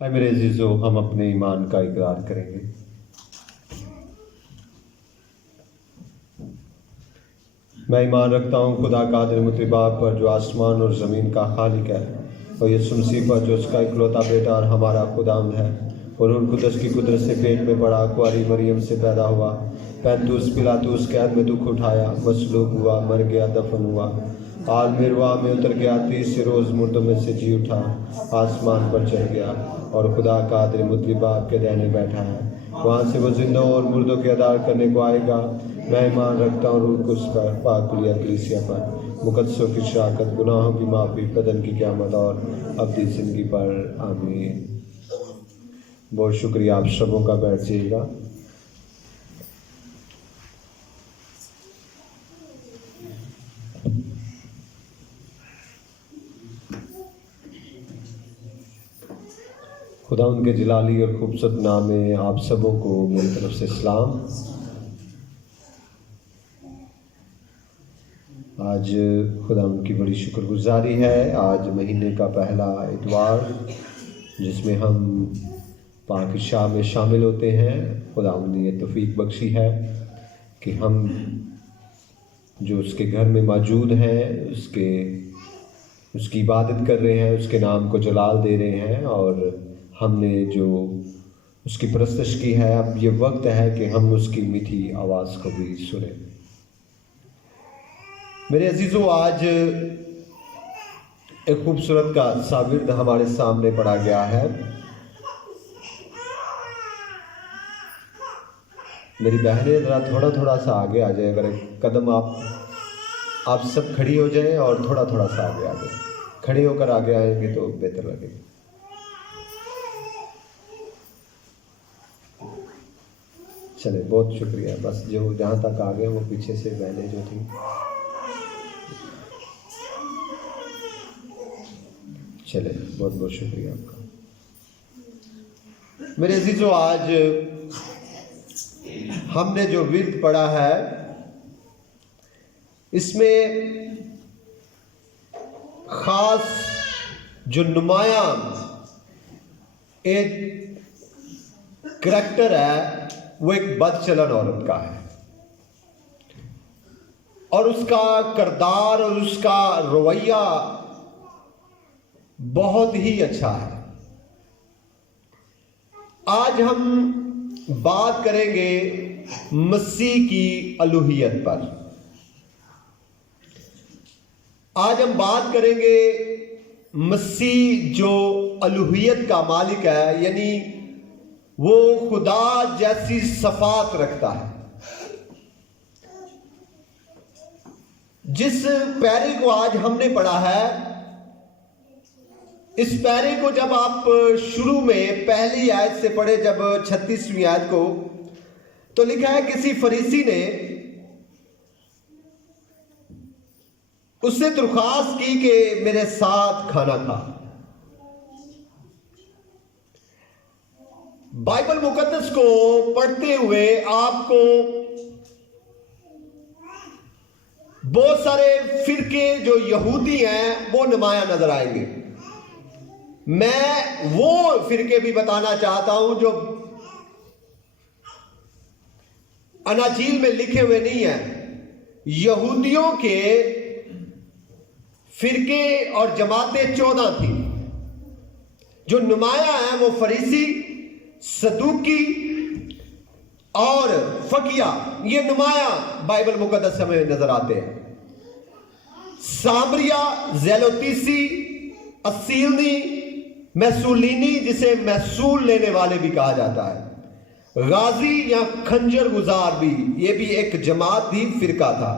اے میرے عزیزو، ہم اپنے ایمان کا اقرار کریں گے۔ میں ایمان رکھتا ہوں خدا قادر مطلب باپ پر جو آسمان اور زمین کا خالق ہے، اور یسوع مسیح پر جو اس کا اکلوتا بیٹا اور ہمارا خداوند ہے، اور روح القدس کی قدرت سے پیٹ میں پڑا، کنواری مریم سے پیدا ہوا، پینتوس پلاطوس قید میں دکھ اٹھایا، مصلوب ہوا، مر گیا، دفن ہوا، عالم ارواح میں اتر گیا، تیسرے روز مردوں میں سے جی اٹھا، آسمان پر چڑھ گیا، اور خدا قادر مطلب باپ کے دہنے بیٹھا ہے، وہاں سے وہ زندوں اور مردوں کے ادار کرنے کو آئے گا۔ میں ایمان رکھتا ہوں روح القدس پر، پاک کلیہ کلیسیا پر، مقدسوں کی شراکت، گناہوں کی معافی، بدن کی قیامت اور ابدی زندگی پر، آمین۔ بہت شکریہ، آپ سبوں کا بیٹھ جائیے گا۔ خدا ان کے جلالی اور خوبصورت نام میں آپ سبوں کو میری طرف سے سلام۔ آج خدا ان کی بڑی شکر گزاری ہے، آج مہینے کا پہلا اتوار جس میں ہم پاک شاہ میں شامل ہوتے ہیں۔ خدا نے یہ توفیق بخشی ہے کہ ہم جو اس کے گھر میں موجود ہیں اس کی عبادت کر رہے ہیں، اس کے نام کو جلال دے رہے ہیں، اور ہم نے جو اس کی پرستش کی ہے، اب یہ وقت ہے کہ ہم اس کی میٹھی آواز کو بھی سنیں۔ میرے عزیزو، آج ایک خوبصورت کا ورد ہمارے سامنے پڑھا گیا ہے۔ میری بہنیں ذرا تھوڑا سا آگے آ جائیں، اگر ایک قدم آپ سب کھڑی ہو جائیں اور تھوڑا سا آگے آ جائیں، کھڑے ہو کر آگے آئیں گے تو بہتر لگے گا۔ چلے، بہت شکریہ۔ بس جو جہاں تک آگے وہ پیچھے سے بہنیں جو تھیں، چلے، بہت شکریہ آپ کا۔ میرے عزیزو، آج ہم نے جو ورد پڑھا ہے، اس میں خاص جو نمایاں ایک کریکٹر ہے وہ ایک بد چلن عورت کا ہے، اور اس کا کردار اور اس کا رویہ بہت ہی اچھا ہے۔ آج ہم بات کریں گے مسیح کی الوہیت پر۔ آج ہم بات کریں گے مسیح جو الوہیت کا مالک ہے، یعنی وہ خدا جیسی صفات رکھتا ہے۔ جس پیرے کو آج ہم نے پڑھا ہے، اس پیرے کو جب آپ شروع میں پہلی آیت سے پڑھے، جب 36ویں آیت کو، تو لکھا ہے کسی فریسی نے اس سے درخواست کی کہ میرے ساتھ کھانا کھا۔ بائبل مقدس کو پڑھتے ہوئے آپ کو بہت سارے فرقے جو یہودی ہیں وہ نمایاں نظر آئیں گے۔ میں وہ فرقے بھی بتانا چاہتا ہوں جو اناجیل میں لکھے ہوئے نہیں ہیں۔ یہودیوں کے فرقے اور جماعتیں 14 تھیں۔ جو نمایاں ہیں وہ فریسی، صدوقی اور فقیہ، یہ نمایاں بائبل مقدس میں نظر آتے ہیں۔ سامریہ، زیلوتیسی، اسیلنی، محسولینی، جسے محصول لینے والے بھی کہا جاتا ہے، غازی یا خنجر گزار بھی، یہ بھی ایک جماعت تھی، فرقہ تھا۔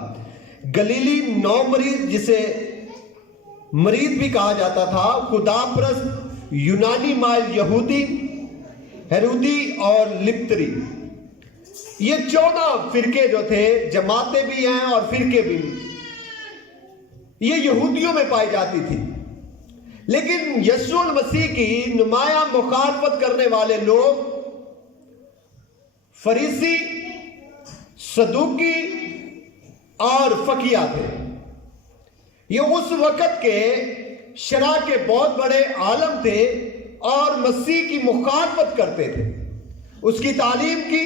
گلیلی، نو مرید، جسے مرید بھی کہا جاتا تھا، خدا پرست، یونانی مائل یہودی، ہیرودی اور لپتری، یہ 14 فرقے جو تھے، جماعتیں بھی ہیں اور فرقے بھی، یہ یہودیوں میں پائی جاتی تھی۔ لیکن یسوع المسیح کی نمایاں مخالفت کرنے والے لوگ فریسی، صدوقی اور فقیہ تھے۔ یہ اس وقت کے شرع کے بہت بڑے عالم تھے اور مسیح کی مخالفت کرتے تھے، اس کی تعلیم کی،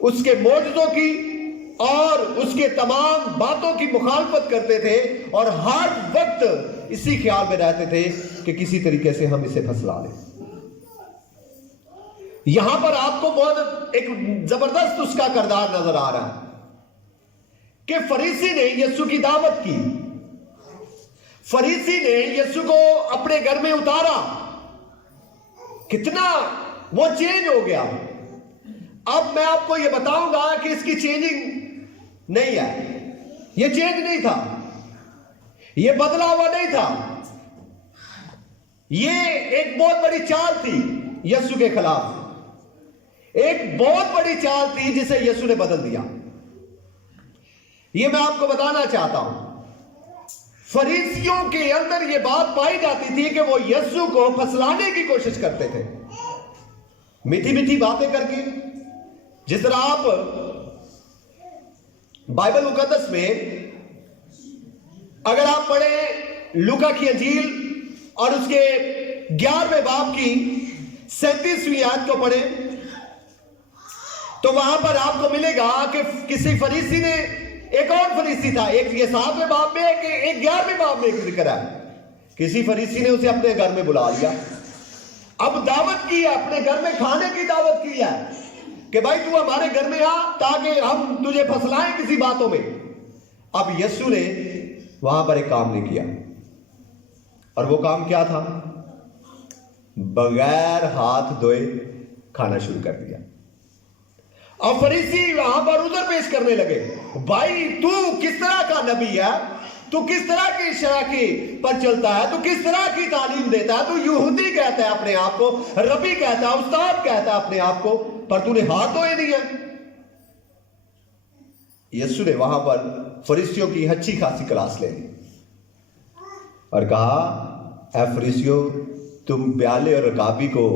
اس کے معجزوں کی اور اس کے تمام باتوں کی مخالفت کرتے تھے، اور ہر وقت اسی خیال میں رہتے تھے کہ کسی طریقے سے ہم اسے پھسلا لیں۔ یہاں پر آپ کو بہت ایک زبردست اس کا کردار نظر آ رہا ہے کہ فریسی نے یسوع کی دعوت کی، فریسی نے یسوع کو اپنے گھر میں اتارا، کتنا وہ چینج ہو گیا۔ اب میں آپ کو یہ بتاؤں گا کہ اس کی چینجنگ نہیں ہے، یہ چینج نہیں تھا، یہ بدلا ہوا نہیں تھا، یہ ایک بہت بڑی چال تھی یسوع کے خلاف، ایک بہت بڑی چال تھی جسے یسوع نے بدل دیا۔ یہ میں آپ کو بتانا چاہتا ہوں، فریسیوں کے اندر یہ بات پائی جاتی تھی کہ وہ یسوع کو پھسلانے کی کوشش کرتے تھے، میٹھی میٹھی باتیں کر کے۔ جس طرح آپ بائبل مقدس میں اگر آپ پڑھیں لوکا کی انجیل اور اس کے 11ویں باب کی 37ویں آیت کو پڑھیں تو وہاں پر آپ کو ملے گا کہ کسی فریسی نے، ایک اور فریسی تھا، ایک یہ 7ویں باب میں ایک 11ویں باب میں ایک ذکر ہے، کسی فریسی نے اسے اپنے گھر میں بلا لیا، اب دعوت کی ہے، اپنے گھر میں کھانے کی دعوت کی ہے کہ بھائی تو ہمارے گھر میں آ تاکہ ہم تجھے پھسلائیں کسی باتوں میں۔ اب یسوع نے وہاں پر ایک کام نہیں کیا، اور وہ کام کیا تھا؟ بغیر ہاتھ دھوئے کھانا شروع کر دیا۔ اب فریسی وہاں پر عذر پیش کرنے لگے، بھائی تو کس طرح کا نبی ہے، تو کس طرح کی شرع پر چلتا ہے، تو کس طرح کی تعلیم دیتا ہے، تو یہودی کہتا ہے اپنے آپ کو، ربی کہتا ہے، استاد کہتا ہے اپنے آپ کو، پر تو نے ہاتھ دھوئے نہیں ہے۔ یسوع نے وہاں پر فریسیوں کی اچھی خاصی کلاس لے لی اور کہا، اے فریسیوں، تم پیالے اور رکابی کو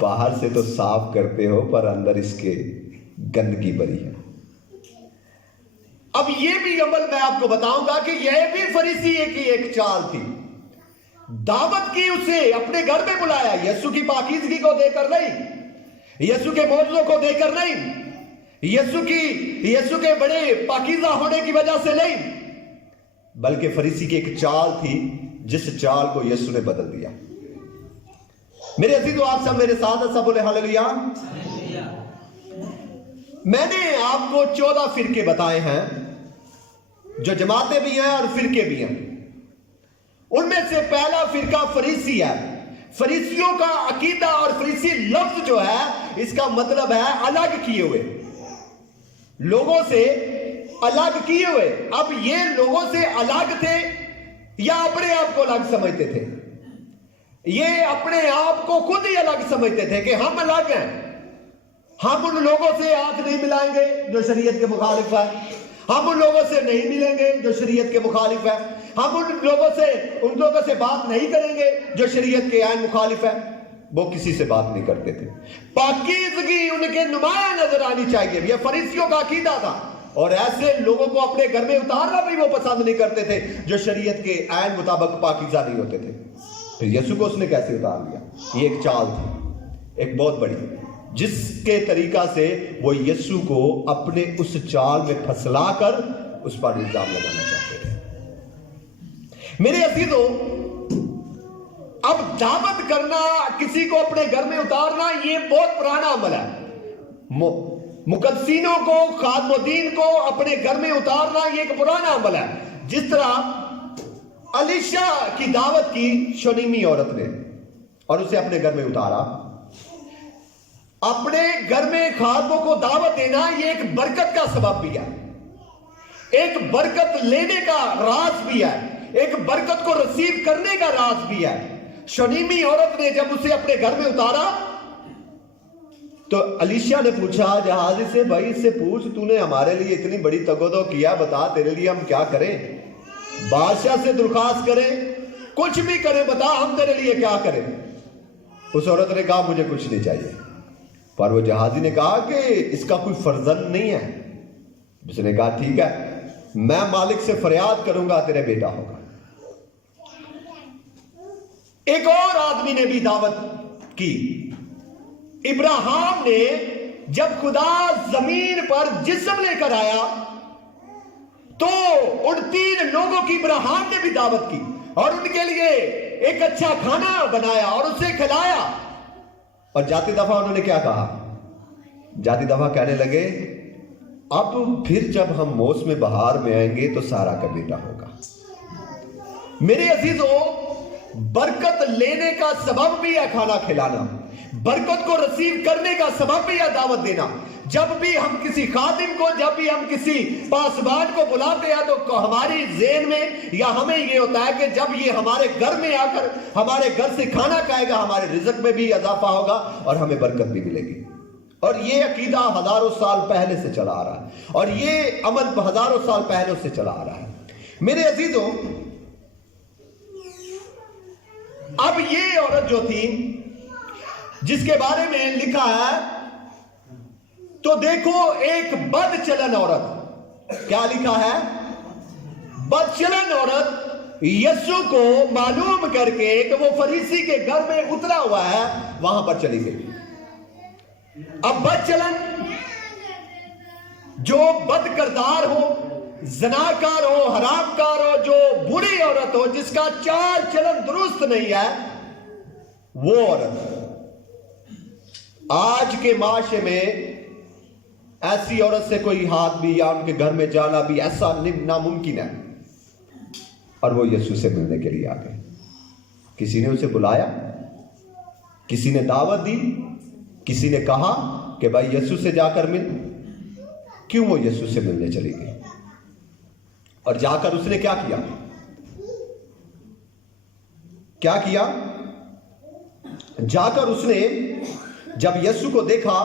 باہر سے تو صاف کرتے ہو پر اندر اس کے گندگی بھری ہے۔ اب یہ بھی عمل میں آپ کو بتاؤں گا کہ یہ بھی فریسی کی ایک چال تھی، دعوت کی، اسے اپنے گھر میں بلایا، یسوع کی پاکیزگی کو دے کر نہیں، یسوع کے معجزوں کو دے کر نہیں، یسوع کے بڑے پاکیزہ ہونے کی وجہ سے نہیں، بلکہ فریسی کی ایک چال تھی جس چال کو یسوع نے بدل دیا۔ میرے عزیزو، آپ سب میرے ساتھ سب بولے ہاللیلویا۔ میں نے آپ کو 14 فرقے بتائے ہیں، جو جماعتیں بھی ہیں اور فرقے بھی ہیں۔ ان میں سے پہلا فرقہ فریسی ہے۔ فریسیوں کا عقیدہ اور فریسی لفظ جو ہے اس کا مطلب ہے الگ کیے ہوئے، لوگوں سے الگ کیے ہوئے۔ اب یہ لوگوں سے الگ تھے یا اپنے آپ کو الگ سمجھتے تھے؟ یہ اپنے آپ کو خود ہی الگ سمجھتے تھے کہ ہم الگ ہیں، ہم ان لوگوں سے آنکھ نہیں ملائیں گے جو شریعت کے مخالف ہے، ہم ان لوگوں سے نہیں ملیں گے جو شریعت کے مخالف ہے، ہم ان لوگوں سے بات نہیں کریں گے جو شریعت کے عین مخالف ہے۔ وہ کسی سے بات نہیں کرتے تھے، پاکیزگی ان کے نمایاں نظر آنی چاہیے، یہ فریسیوں کا عقیدہ تھا، اور ایسے لوگوں کو اپنے گھر میں اتارنا بھی وہ پسند نہیں کرتے تھے جو شریعت کے عین مطابق پاکیزہ نہیں ہوتے تھے۔ پھر یسوع کو اس نے کیسے اتار لیا؟ یہ ایک چال تھی، ایک بہت بڑی، جس کے طریقہ سے وہ یسوع کو اپنے اس چال میں پھسلا کر اس پر الزام لگانا چاہتے تھے۔ میرے عزیزوں، اب دعوت کرنا، کسی کو اپنے گھر میں اتارنا، یہ بہت پرانا عمل ہے۔ مقدسینوں کو، خادم الدین کو اپنے گھر میں اتارنا یہ ایک پرانا عمل ہے۔ جس طرح الیشا کی دعوت کی شونیمی عورت نے اور اسے اپنے گھر میں اتارا۔ اپنے گھر میں خادموں کو دعوت دینا یہ ایک برکت کا سبب بھی ہے، ایک برکت لینے کا راز بھی ہے، ایک برکت کو ریسیو کرنے کا راز بھی ہے۔ شونیمی عورت نے جب اسے اپنے گھر میں اتارا تو الیشا نے پوچھا جہازی سے، بھائی اس سے پوچھ، تو نے ہمارے لیے اتنی بڑی تگودو کیا، بتا تیرے لیے ہم کیا کریں؟ بادشاہ سے درخواست کریں، کچھ بھی کریں، بتا ہم تیرے لیے کیا کریں؟ اس عورت نے کہا مجھے کچھ نہیں چاہیے، پر وہ جہازی نے کہا کہ اس کا کوئی فرزند نہیں ہے۔ اس نے کہا ٹھیک ہے، میں مالک سے فریاد کروں گا، تیرے بیٹا ہوگا۔ ایک اور آدمی نے بھی دعوت کی. ابراہیم نے جب خدا زمین پر جسم لے کر آیا تو ان 3 لوگوں کی ابراہیم نے بھی دعوت کی اور ان کے لیے ایک اچھا کھانا بنایا اور اسے کھلایا. اور جاتی دفعہ انہوں نے کیا کہا؟ جاتی دفعہ کہنے لگے اب پھر جب ہم موسم بہار میں آئیں گے تو سارا کا بیٹا ہوگا. میرے عزیزوں، برکت لینے کا سبب بھی ہے کھانا کھلانا، برکت کو رسیو کرنے کا سبب بھی ہے دعوت دینا. جب بھی ہم کسی خادم کو، جب بھی ہم کسی پاسبان کو بلاتے ہیں تو ہماری ذہن میں یا ہمیں یہ ہوتا ہے کہ جب یہ ہمارے گھر میں آ کر ہمارے گھر سے کھانا کھائے گا ہمارے رزق میں بھی اضافہ ہوگا اور ہمیں برکت بھی ملے گی. اور یہ عقیدہ ہزاروں سال پہلے سے چلا آ رہا ہے اور یہ عمل ہزاروں سال پہلے سے چلا آ رہا ہے. میرے عزیزوں، اب یہ عورت جو تھی جس کے بارے میں لکھا ہے تو دیکھو ایک بد چلن عورت. کیا لکھا ہے؟ بد چلن عورت یسوع کو معلوم کر کے کہ وہ فریسی کے گھر میں اترا ہوا ہے وہاں پر چلی گئی. اب بد چلن جو بد کردار ہو، زناکار ہو، حرام کار ہو، جو بری عورت ہو، جس کا چال چلن درست نہیں ہے، وہ عورت آج کے معاشرے میں ایسی عورت سے کوئی ہاتھ بھی یا ان کے گھر میں جانا بھی ایسا ناممکن ہے. اور وہ یسوع سے ملنے کے لیے آ گئے. کسی نے اسے بلایا، کسی نے دعوت دی، کسی نے کہا کہ بھائی یسوع سے جا کر مل. کیوں وہ یسوع سے ملنے چلی گئی؟ اور جا کر اس نے کیا کیا؟ کیا کیا؟ جا کر اس نے جب یسوع کو دیکھا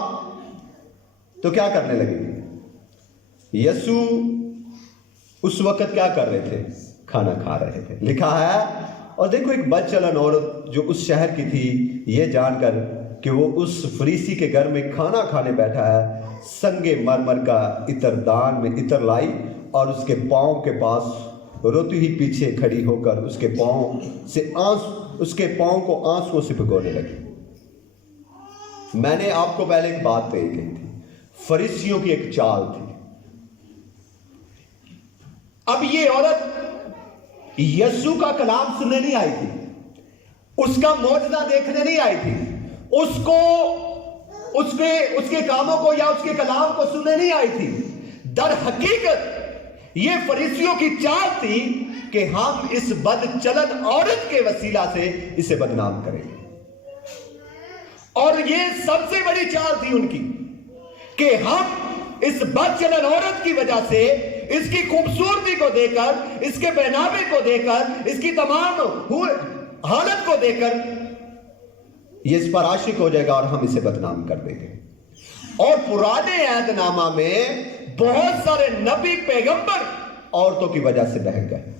تو کیا کرنے لگی؟ یسوع اس وقت کیا کر رہے تھے؟ کھانا کھا رہے تھے. لکھا ہے، اور دیکھو ایک بد چلن عورت جو اس شہر کی تھی، یہ جان کر کہ وہ اس فریسی کے گھر میں کھانا کھانے بیٹھا ہے، سنگ مرمر کا عطر دان میں عطر لائی اور اس کے پاؤں کے پاس روتی ہوئی پیچھے کھڑی ہو کر اس کے پاؤں کو آنسوؤں سے بھگونے لگی. میں نے آپ کو پہلے ایک بات کہی تھی، فریسیوں کی ایک چال تھی. اب یہ عورت یسوع کا کلام سننے نہیں آئی تھی، اس کا معجزہ دیکھنے نہیں آئی تھی، اس کے کاموں کو یا اس کے کلام کو سننے نہیں آئی تھی. در حقیقت یہ فریسیوں کی چال تھی کہ ہم اس بد چلن عورت کے وسیلہ سے اسے بدنام کریں گے. اور یہ سب سے بڑی چال تھی ان کی کہ ہم اس بد چلن عورت کی وجہ سے، اس کی خوبصورتی کو دیکھ کر، اس کے پہناوے کو دیکھ کر، اس کی تمام حالت کو دیکھ کر یہ اس پر عاشق ہو جائے گا اور ہم اسے بدنام کر دیں گے. اور پرانے عہد نامہ میں بہت سارے نبی پیغمبر عورتوں کی وجہ سے بہک گئے.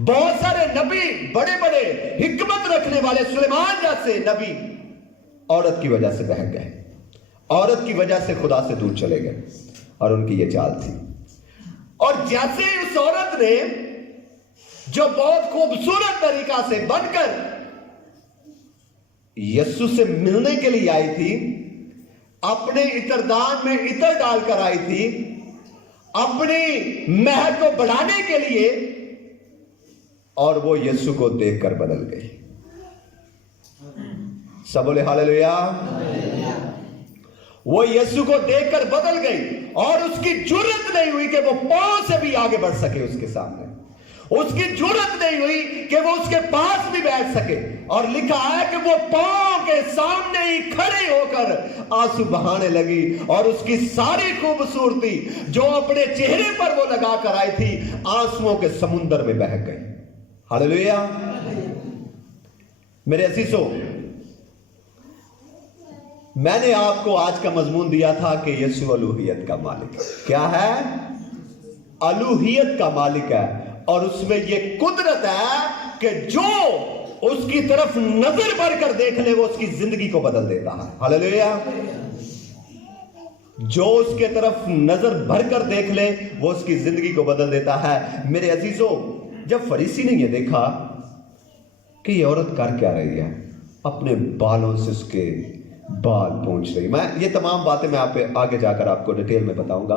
بہت سارے نبی، بڑے بڑے حکمت رکھنے والے سلیمان جیسے نبی عورت کی وجہ سے بہک گئے، عورت کی وجہ سے خدا سے دور چلے گئے. اور ان کی یہ چال تھی. اور جیسے اس عورت نے جو بہت خوبصورت طریقہ سے بن کر یسوع سے ملنے کے لیے آئی تھی، اپنے عطردان میں عطر ڈال کر آئی تھی، اپنی مہر کو بڑھانے کے لیے، اور وہ یسوع کو دیکھ کر بدل گئی. سب بولے ہاللیلویا. وہ یسوع کو دیکھ کر بدل گئی اور اس کی جرت نہیں ہوئی کہ وہ پاؤں سے بھی آگے بڑھ سکے اس کے سامنے. اس کی جرت نہیں ہوئی کہ وہ اس کے پاس بھی بیٹھ سکے. اور لکھا ہے کہ وہ پاؤں کے سامنے ہی کھڑی ہو کر آنسو بہانے لگی اور اس کی ساری خوبصورتی جو اپنے چہرے پر وہ لگا کر آئی تھی آنسوؤں کے سمندر میں بہہ گئی. ہاللیلویا. میرے عزیزوں، میں نے آپ کو آج کا مضمون دیا تھا کہ یسوع الوہیت کا مالک ہے. کیا ہے؟ الوہیت کا مالک ہے. اور اس میں یہ قدرت ہے کہ جو اس کی طرف نظر بھر کر دیکھ لے وہ اس کی زندگی کو بدل دیتا ہے. ہاللیلویا. جو اس کے طرف نظر بھر کر دیکھ لے وہ اس کی زندگی کو بدل دیتا ہے. میرے عزیزوں، جب فریسی نے یہ دیکھا کہ یہ عورت کر کیا رہی ہے، اپنے بالوں سے اس کے بال پونچھ رہی. میں یہ تمام باتیں میں آپ پہ آگے جا کر آپ کو ڈیٹیل میں بتاؤں گا.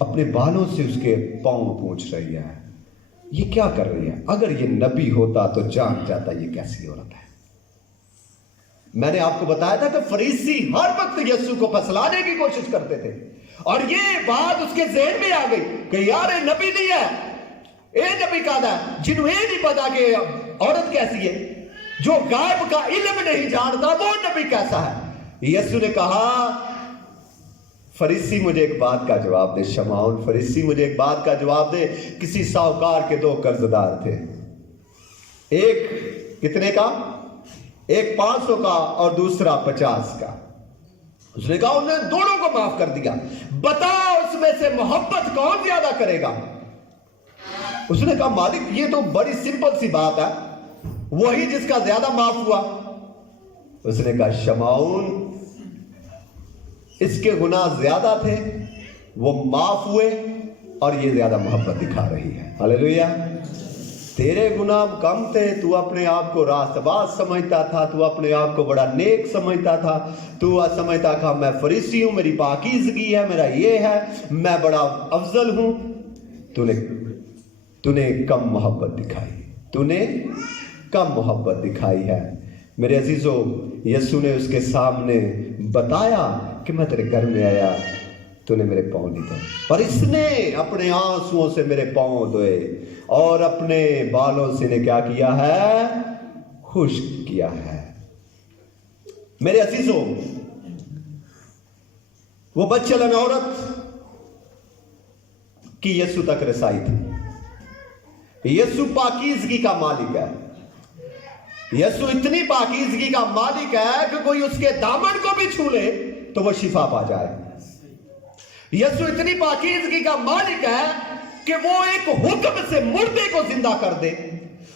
اپنے بالوں سے اس کے پاؤں پونچھ رہی ہے. یہ کیا کر رہی ہے؟ اگر یہ نبی ہوتا تو جان جاتا یہ کیسی عورت ہے. میں نے آپ کو بتایا تھا کہ فریسی ہر وقت یسوع کو پھسلانے کی کوشش کرتے تھے، اور یہ بات اس کے ذہن میں آ گئی کہ یار یہ نبی نہیں ہے، یہ نبی کہتا ہے جنہوں یہ نہیں پتا کہ عورت کیسی ہے، جو غائب کا علم نہیں جانتا وہ نبی کیسا ہے. یسوع نے کہا فریسی مجھے ایک بات کا جواب دے. شمعون فریسی مجھے ایک بات کا جواب دے. کسی ساہوکار کے 2 قرضدار تھے، ایک کتنے کا؟ ایک 500 کا اور دوسرا 50 کا. اس نے کہا انہوں نے دونوں کو معاف کر دیا، بتا اس میں سے محبت کون زیادہ کرے گا؟ اس نے کہا مالک یہ تو بڑی سمپل سی بات ہے، وہی جس کا زیادہ معاف ہوا. اس نے کہا شمعون اس کے گناہ زیادہ تھے، وہ معاف ہوئے اور یہ زیادہ محبت دکھا رہی ہے. ہاللیلویہ. تیرے گناہ کم تھے، تو اپنے آپ کو راست باز سمجھتا تھا، تو اپنے آپ کو بڑا نیک سمجھتا تھا، تو سمجھتا تھا میں فریسی ہوں، میری پاکیزگی ہے، میرا یہ ہے، میں بڑا افضل ہوں. تو نے کم محبت دکھائی، تو نے کم محبت دکھائی ہے. میرے عزیزو یسوع نے اس کے سامنے بتایا کہ میں تیرے گھر میں آیا، تو نے میرے پاؤں نہیں دھوئے، اور اس نے اپنے آنسوؤں سے میرے پاؤں دھوئے اور اپنے بالوں سے نے کیا کیا ہے؟ خشک کیا ہے. میرے عزیزو وہ بدچلن عورت کی یسوع تک رسائی تھی. یسوع پاکیزگی کا مالک ہے. یسوع اتنی پاکیزگی کا مالک ہے کہ کوئی اس کے دامن کو بھی چھو لے تو وہ شفا پا جائے. یسوع اتنی پاکیزگی کا مالک ہے کہ وہ ایک حکم سے مردے کو زندہ کر دے.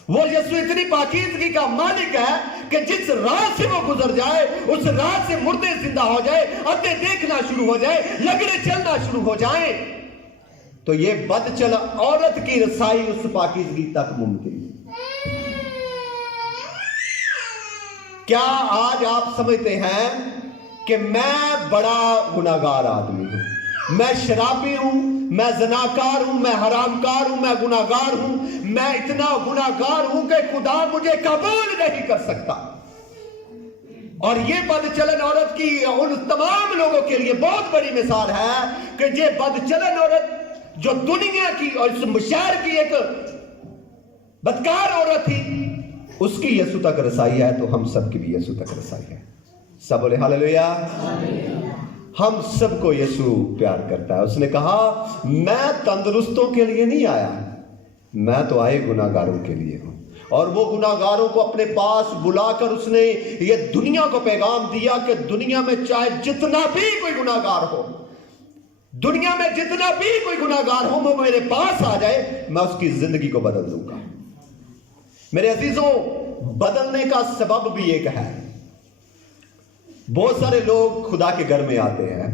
وہ یسوع اتنی پاکیزگی کا مالک ہے کہ جس راہ سے وہ گزر جائے اس راہ سے مردے زندہ ہو جائے، اندھے دیکھنا شروع ہو جائے، لنگڑے چلنا شروع ہو جائیں. تو یہ بدچل عورت کی رسائی اس پاکیزگی تک ممکن. کیا آج آپ سمجھتے ہیں کہ میں بڑا گناہگار آدمی ہوں، میں شرابی ہوں، میں زناکار ہوں، میں حرامکار ہوں، میں گناہگار ہوں، میں اتنا گناہگار ہوں کہ خدا مجھے قبول نہیں کر سکتا؟ اور یہ بدچلن عورت کی ان تمام لوگوں کے لیے بہت بڑی مثال ہے کہ یہ بدچلن عورت جو دنیا کی اور اس شہر کی ایک بدکار عورت تھی، اس کی یسوع تک رسائی ہے، تو ہم سب کی بھی یسوع تک رسائی ہے. سب بولے ہاللیلویہ. ہم سب کو یسوع پیار کرتا ہے. اس نے کہا میں تندرستوں کے لیے نہیں آیا، میں تو آئے گناہگاروں کے لیے ہوں. اور وہ گناہگاروں کو اپنے پاس بلا کر اس نے یہ دنیا کو پیغام دیا کہ دنیا میں چاہے جتنا بھی کوئی گناہگار ہو، دنیا میں جتنا بھی کوئی گناہگار ہو، وہ میرے پاس آ جائے، میں اس کی زندگی کو بدل دوں گا. میرے عزیزوں بدلنے کا سبب بھی ایک ہے. بہت سارے لوگ خدا کے گھر میں آتے ہیں،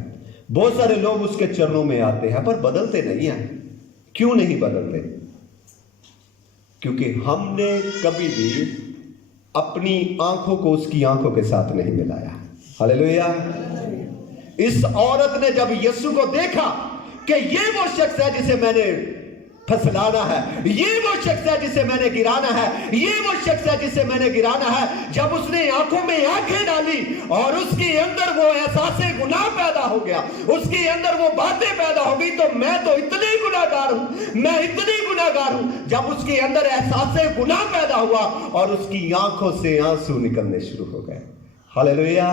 بہت سارے لوگ اس کے چرنوں میں آتے ہیں، پر بدلتے نہیں ہیں. کیوں نہیں بدلتے؟ کیونکہ ہم نے کبھی بھی اپنی آنکھوں کو اس کی آنکھوں کے ساتھ نہیں ملایا. ہاللیلویہ. اس عورت نے جب یسوع کو دیکھا کہ یہ وہ شخص ہے جسے میں نے پھسلانا ہے، یہ وہ شخص ہے جسے میں نے گرانا ہے، یہ وہ شخص ہے جسے میں نے گرانا ہے، جب اس نے آنکھوں میں آنکھیں ڈالی اور اس کے اندر وہ احساس گناہ پیدا ہو گیا، اس کے اندر وہ باتیں پیدا ہو گئی، تو میں تو اتنی گناہگار ہوں، میں اتنی گناہگار ہوں. جب اس کے اندر احساس گناہ پیدا ہوا اور اس کی آنکھوں سے آنسو نکلنے شروع ہو گئے. ہاللیلویہ.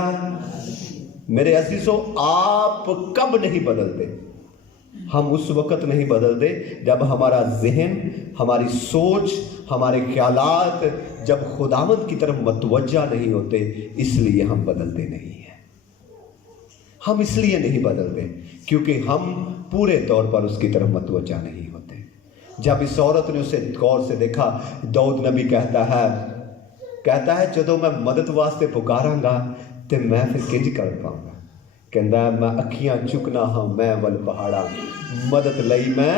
میرے عزیزو آپ کب نہیں بدلتے؟ ہم اس وقت نہیں بدلتے جب ہمارا ذہن، ہماری سوچ، ہمارے خیالات جب خداوند کی طرف متوجہ نہیں ہوتے. اس لیے ہم بدلتے نہیں ہیں. ہم اس لیے نہیں بدلتے کیونکہ ہم پورے طور پر اس کی طرف متوجہ نہیں ہوتے. جب اس عورت نے اسے غور سے دیکھا، داؤد نبی کہتا ہے جدو میں مدد واسطے پکاراں گا تے میں پھر کنج کر پاؤں گا. کہندا ہے میں اکھیاں چکنا ہاں میں ول پہاڑا، مدد لئی میں.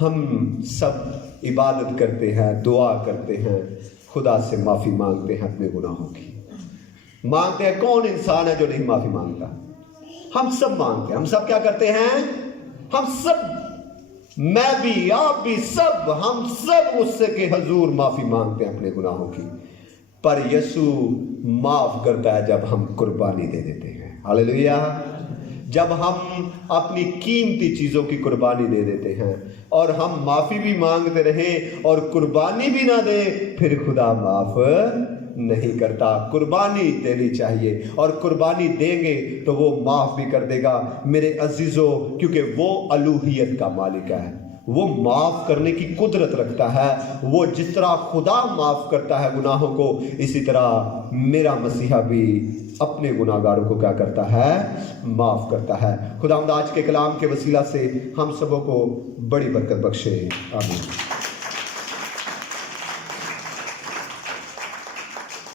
ہم سب عبادت کرتے ہیں، دعا کرتے ہیں، خدا سے معافی مانگتے ہیں اپنے گناہوں کی مانگتے ہیں۔ کون انسان ہے جو نہیں معافی مانگتا؟ ہم سب مانگتے ہیں۔ ہم سب کیا کرتے ہیں؟ ہم سب، میں بھی، آپ بھی، سب، ہم سب اس سے کہ حضور معافی مانگتے ہیں اپنے گناہوں کی، پر یسوع معاف کرتا ہے جب ہم قربانی دے دیتے ہیں۔ ہاللیلویہ! جب ہم اپنی قیمتی چیزوں کی قربانی دے دیتے ہیں اور ہم معافی بھی مانگتے رہیں اور قربانی بھی نہ دیں، پھر خدا معاف نہیں کرتا۔ قربانی دینی چاہیے، اور قربانی دیں گے تو وہ معاف بھی کر دے گا میرے عزیزو، کیونکہ وہ الوہیت کا مالک ہے، وہ معاف کرنے کی قدرت رکھتا ہے۔ وہ جس طرح خدا معاف کرتا ہے گناہوں کو، اسی طرح میرا مسیحا بھی اپنے گناہ گاروں کو کیا کرتا ہے؟ معاف کرتا ہے۔ خداوند آج کے کلام کے وسیلہ سے ہم سبوں کو بڑی برکت بخشے، آمین۔